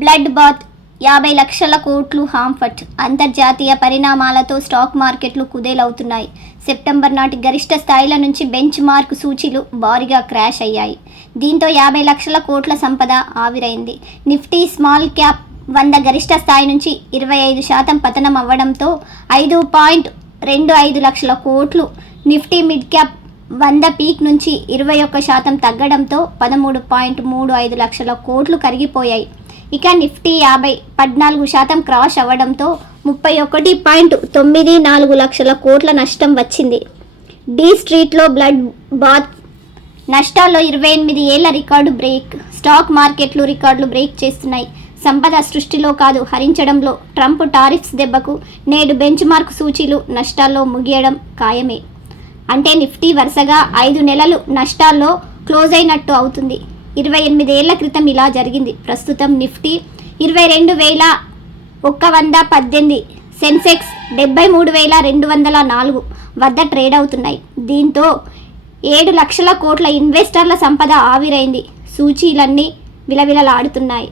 Blood bath 50 లక్షల కోట్లు హాంఫట్. అంతర్జాతీయ పరిణామాలతో స్టాక్ మార్కెట్లు కుదేలవుతున్నాయి. సెప్టెంబర్ నాటి గరిష్ట స్థాయిల నుంచి బెంచ్ మార్క్ సూచీలు భారీగా క్రాష్ అయ్యాయి. దీంతో 50 లక్షల కోట్ల సంపద ఆవిరైంది. నిఫ్టీ స్మాల్ క్యాప్ 100 గరిష్ట స్థాయి నుంచి 25% పతనం అవ్వడంతో 5.25 లక్షల కోట్లు, నిఫ్టీ మిడ్ క్యాప్ 100 పీక్ నుంచి 21% తగ్గడంతో 13.35 లక్షల కోట్లు కరిగిపోయాయి. ఇక నిఫ్టీ 50 14% క్రాష్ అవ్వడంతో 31.94 లక్షల కోట్ల నష్టం వచ్చింది. డి స్ట్రీట్లో బ్లడ్ బాత్ నష్టాల్లో 28 ఏళ్ల రికార్డు బ్రేక్. స్టాక్ మార్కెట్లు రికార్డులు బ్రేక్ చేస్తున్నాయి. సంపద సృష్టిలో కాదు, హరించడంలో. ట్రంప్ టారిఫ్స్ దెబ్బకు నేడు బెంచ్ మార్క్ సూచీలు నష్టాల్లో ముగియడం ఖాయమే. అంటే నిఫ్టీ వరుసగా 5 నెలలు నష్టాల్లో క్లోజ్ అయినట్టు అవుతుంది. 28 ఏళ్ల క్రితం ఇలా జరిగింది. ప్రస్తుతం నిఫ్టీ 22,118, సెన్సెక్స్ 73,204 వద్ద ట్రేడ్ అవుతున్నాయి. దీంతో 7 లక్షల కోట్ల ఇన్వెస్టర్ల సంపద ఆవిరైంది. సూచీలన్నీ విలవిలలాడుతున్నాయి.